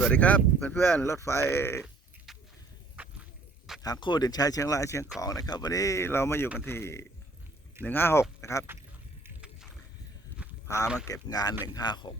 สวัสดีครับ เพื่อนๆรถไฟทางคู่เด่นชัยเชียงรายเชียงของนะครับ วันนี้เรามาอยู่กันที่หนึ่งห้าหกนะครับ พามาเก็บงานหนึ่งห้าหก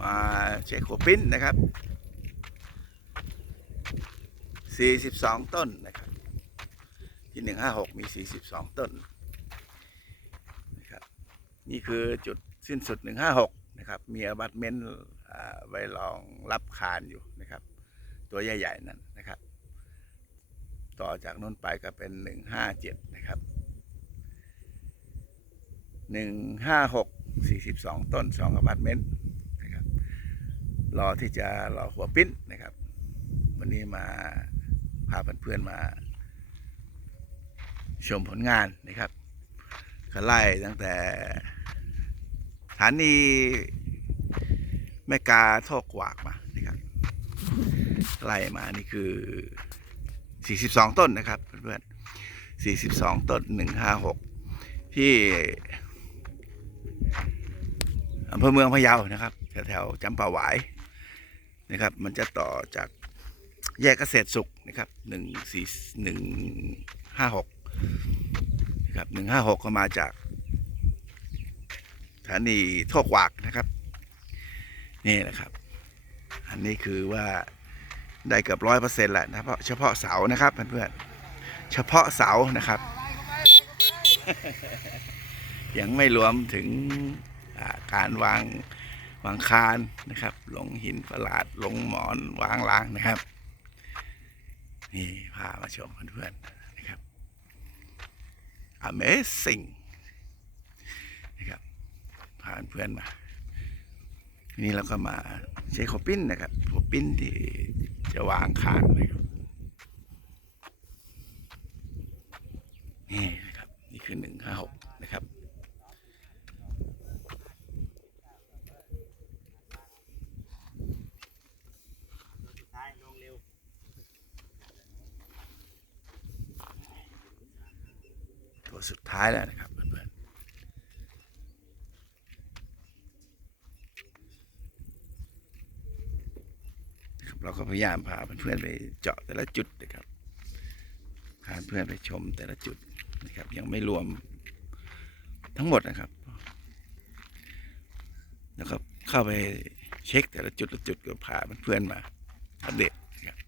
มาเช็คหัวปิ้นนะครับสี่สิบสองต้นนะครับ ที่หนึ่งห้าหกมีสี่สิบสองต้นนะครับนี่คือจุดสิ้นสุดหนึ่งห้าหกนะครับ มีอบัตเมนต์ ไว้รองรับคานอยู่นะครับ ตัวใหญ่ๆนั่นนะครับ ต่อจากนู้นไปก็เป็นหนึ่งห้าเจ็ดนะครับหนึ่งห้าหกสี่สิบสองต้นสองอพาร์ตเมนต์นะครับรอที่จะรอหัวปิ้นนะครับ วันนี้มาพาเพื่อนๆมา ชมผลงานนะครับก็ไล่ตั้งแต่สถานี แม่กาโทกวากมานะครับไล่มานี่คือ 42 ต้นนะครับเพื่อนๆ42 ต้น 156 ที่อำเภอเมืองพะเยานะครับแถวๆจำปาหวายนะครับ มันจะต่อจากแยกเกษตรสุขนะครับ1 4 156นะครับ156ก็มาจากสถานีโทกวากนะครับ นี่นะครับ อันนี้คือว่าได้เกือบร้อยเปอร์เซ็นต์แหละนะเพราะเฉพาะเสานะครับเพื่อนๆเฉพาะเสานะครับ ยังไม่รวมถึงการวางวางคานนะครับลงหินประหลาดลงหมอนวางรางนะครับ นี่พามาชมเพื่อนๆนะครับ Amazing นะครับพาเพื่อนมา นี่เราก็มาใช้ขอบปิ้นนะครับขอบปิ้นที่จะวางคานนะครับนี่นะครับ นี่คือหนึ่งห้าหกนะครับท้ายลงเร็วตัวสุดท้ายแล้วนะครับ เราก็พยายามพาเพื่อนๆไปเจาะแต่ละจุดนะครับพาเพื่อนไปชมแต่ละจุดนะครับ ยังไม่รวมทั้งหมดนะครับ แล้วก็เข้าไปเช็คแต่ละจุดละจุดก็พาเพื่อนมาอัปเดตนะครับ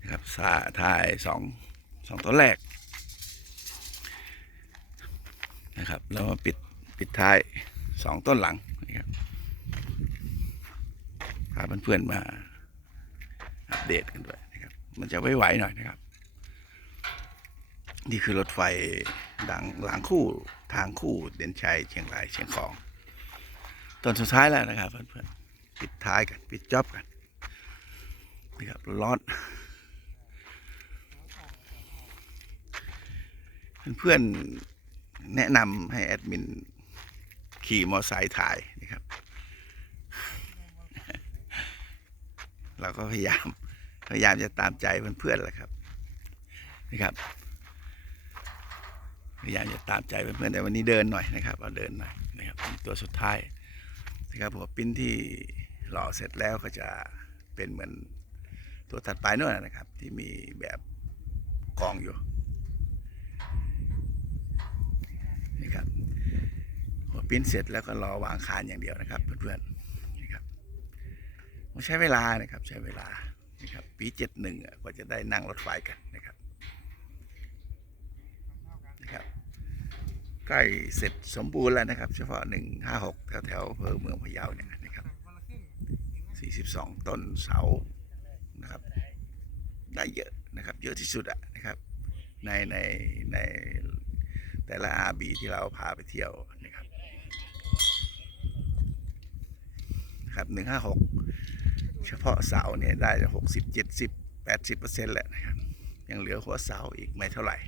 นะครับสาถ่ายสองสองตัวแรกนะครับแล้วมาปิดปิดท้ายสองต้นหลังนะครับาเพื่อนๆมาอัปเดตกันด้วยนะครับ มันจะไหวหน่อยนะครับ นี่คือรถไฟดังหลังคู่ทางคู่เด่นชัยเชียงรายเชียงของตอนสุดท้ายแล้วนะครับเพื่อนๆปิดท้ายกันปิดจ็อบกันนะครับร้อนเพื่อนๆแนะนำให้แอดมินขี่มอไซค์ถ่ายนะครับ เราก็พยายามพยายามจะตามใจเพื่อนๆแหละครับนะครับ พยายามจะตามใจเพื่อนๆแต่วันนี้เดินหน่อยนะครับเอาเดินหน่อยนะครับตัวสุดท้ายนะครับหัวปิ้นที่หล่อเสร็จแล้วก็จะเป็นเหมือนตัวถัดไปนู่นนะครับ ที่มีแบบกองอยู่นะครับหัวปิ้นเสร็จแล้วก็รอวางคานอย่างเดียวนะครับเพื่อนๆ ใช้เวลานะครับใช้เวลานะครับปีเจ็ดหนึ่งกว่าจะได้นั่งรถไฟกันนะครับนะครับใกล้เสร็จสมบูรณ์แล้วนะครับ เฉพาะหนึ่งห้าหกแถวแถวเภอเมืองพะเยาเนี่ยนะครับสี่สิบสองต้นเสานะครับ ได้เยอะนะครับ เยอะที่สุดอะนะครับ ในในในแต่ละอาบีที่เราพาไปเที่ยวนะครับครับหนึ่งห้าหก เฉพาะเสาเนี่ยได้หกสิบเจ็ดสิบแปดสิบเปอร์เซ็นต์แหละนะครับยังเหลือหัวเสาอีกไม่เท่าไหร่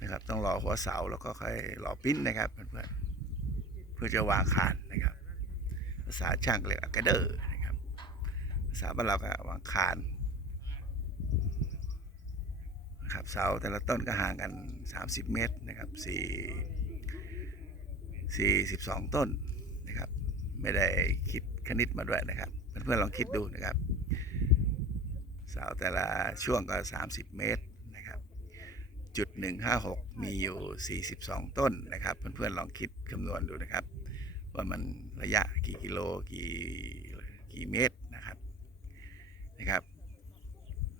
นะครับ ต้องรอหัวเสาแล้วก็ค่อยรอปิ้นนะครับเพื่อนๆเพื่อจะวางคานนะครับ ภาษาช่างเรียกกระเดอร์นะครับ ภาษาบ้านเราก็วางคานนะครับเสาแต่ละต้นก็ห่างกัน 30 เมตรนะครับ4 42 ต้นนะครับ ไม่ได้คิดคณิตมาด้วยนะครับ เพื่อนๆลองคิดดูนะครับ เสาแต่ละช่วงก็ 30 เมตรนะครับ จุด 156 มีอยู่ 42 ต้นนะครับ เพื่อนๆลองคิดคำนวณดูนะครับ ว่ามันระยะกี่กิโลกี่กี่เมตรนะครับนะครับ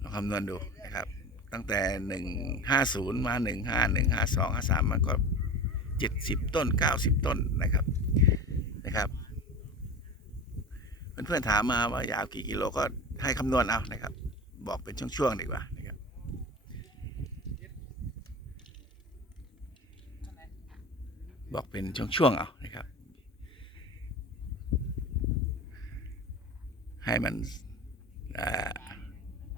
ลองคำนวณดูนะครับ ตั้งแต่ 150 มา 15 152 53 มันก็ 70 ต้น 90 ต้นนะครับนะครับ เพื่อนๆถามมาว่ายาวกี่กิโลก็ให้คำนวณเอานะครับ บอกเป็นช่วงๆดีกว่านะครับบอกเป็นช่วงๆเอานะครับ ให้มัน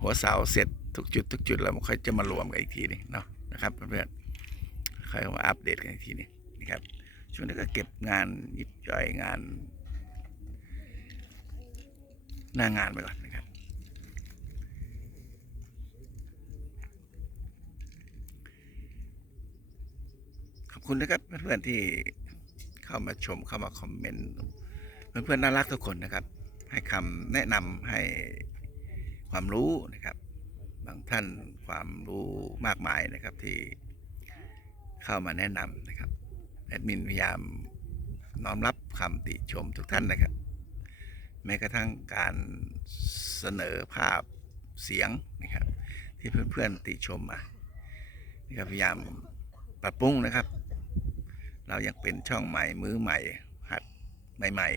หัวเสาเสร็จทุกจุดทุกจุดแล้วมันค่อยจะมารวมกันอีกทีนึงเนาะนะครับเพื่อนๆค่อยมาอัปเดตกันอีกทีนึงนะครับช่วงนี้ก็เก็บงานยิบย่อยงาน หน้างานไปก่อนนะครับขอบคุณนะครับเพื่อนๆที่เข้ามาชมเข้ามาคอมเมนต์เพื่อนๆน่ารักทุกคนนะครับ ให้คำแนะนำให้ความรู้นะครับบางท่านความรู้มากมายนะครับที่เข้ามาแนะนำนะครับแอดมินพยายามน้อมรับคำติชมทุกท่านนะครับ แม้กระทั่งการเสนอภาพเสียงนะครับ ที่เพื่อนๆติชมมานะครับพยายามปรับปรุงนะครับ เรายังเป็นช่องใหม่มือใหม่ หัดใหม่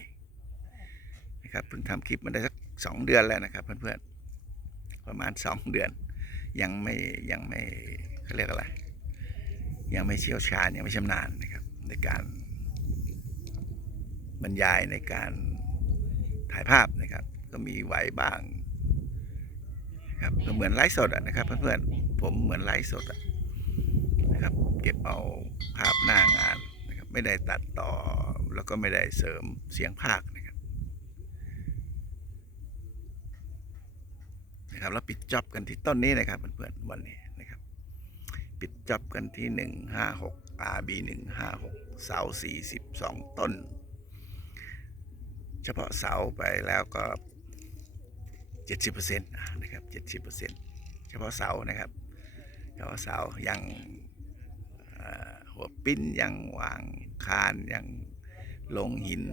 ๆนะครับเพิ่งทำคลิปมาได้สักสองเดือนแล้วนะครับ เพื่อนๆประมาณสองเดือน ยังไม่ยังไม่เขาเรียกอะไร ยังไม่เชี่ยวชาญยังไม่ชำนาญนะครับในการบรรยายในการ ถ่ายภาพนะครับ ก็มีไหวบ้างนะครับก็เหมือนไลฟ์สดอะนะครับเพื่อนๆผมเหมือนไลฟ์สดอะนะครับ เก็บเอาภาพหน้างานนะครับ ไม่ได้ตัดต่อแล้วก็ไม่ได้เสริมเสียงภาคนะครับนะครับแล้วปิดจ็อบกันที่ต้นนี้นะครับเพื่อนๆวันนี้นะครับ ปิดจ็อบกันที่หนึ่งห้าหก RB หนึ่งห้าหกเสาสี่สิบสองต้น เฉพาะเสาไปแล้วก็เจ็ดสิบเปอร์เซ็นต์นะครับเจ็ดสิบเปอร์เซ็นต์เฉพาะเสานะครับเฉพาะเสายังหัวปิ้นยังวางคานยังลงหิน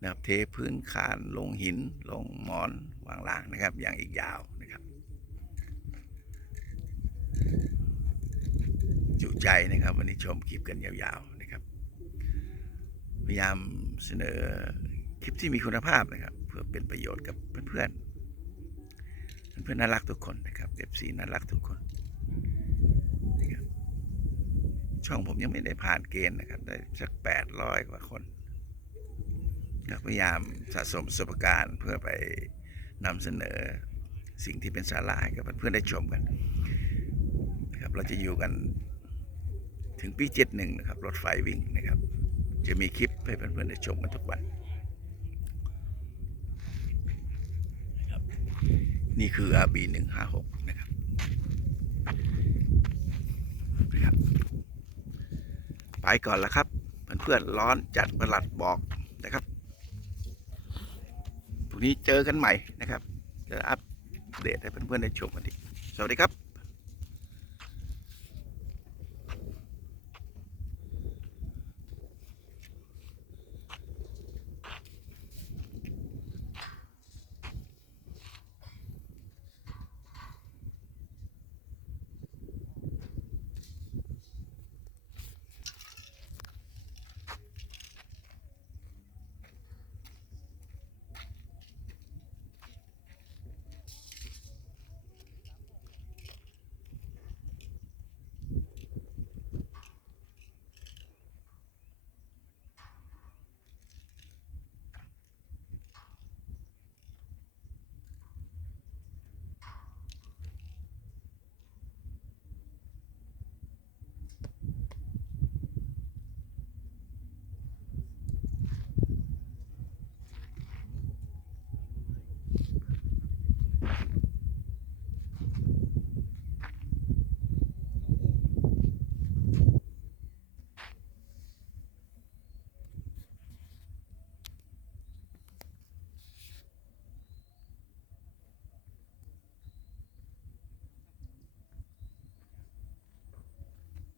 นะครับเทพื้นคานลงหินลงหมอนวางล่างนะครับอยังอีกยาวนะครับจุใจนะครับ วันนี้ชมคลิปกันยาวๆนะครับ พยายามเสนอ คลิปที่มีคุณภาพนะครับ เพื่อเป็นประโยชน์กับเพื่อนๆเพื่อนน่ารักทุกคนนะครับเอฟซีน่ารักทุกคนนะครับช่องผมยังไม่ได้ผ่านเกณฑ์นะครับ ได้สักแปดร้อยกว่าคนพยายามสะสมประสบการณ์เพื่อไปนำเสนอสิ่งที่เป็นสาระให้กับเพื่อนๆได้ชมกันนะครับเราจะอยู่กันถึงปีเจ็ดหนึ่งนะครับ รถไฟวิ่งนะครับ จะมีคลิปให้เพื่อนๆได้ชมกันทุกวันนะครับ นี่คือ RB หนึ่งห้าหกนะครับนะครับ ไปก่อนแล้วครับ เพื่อนๆร้อนจัดประหลัดบอกนะครับพรุ่งนี้เจอกันใหม่นะครับจะอัปเดตให้เพื่อนๆได้ชมกันอีกสวัสดีครับ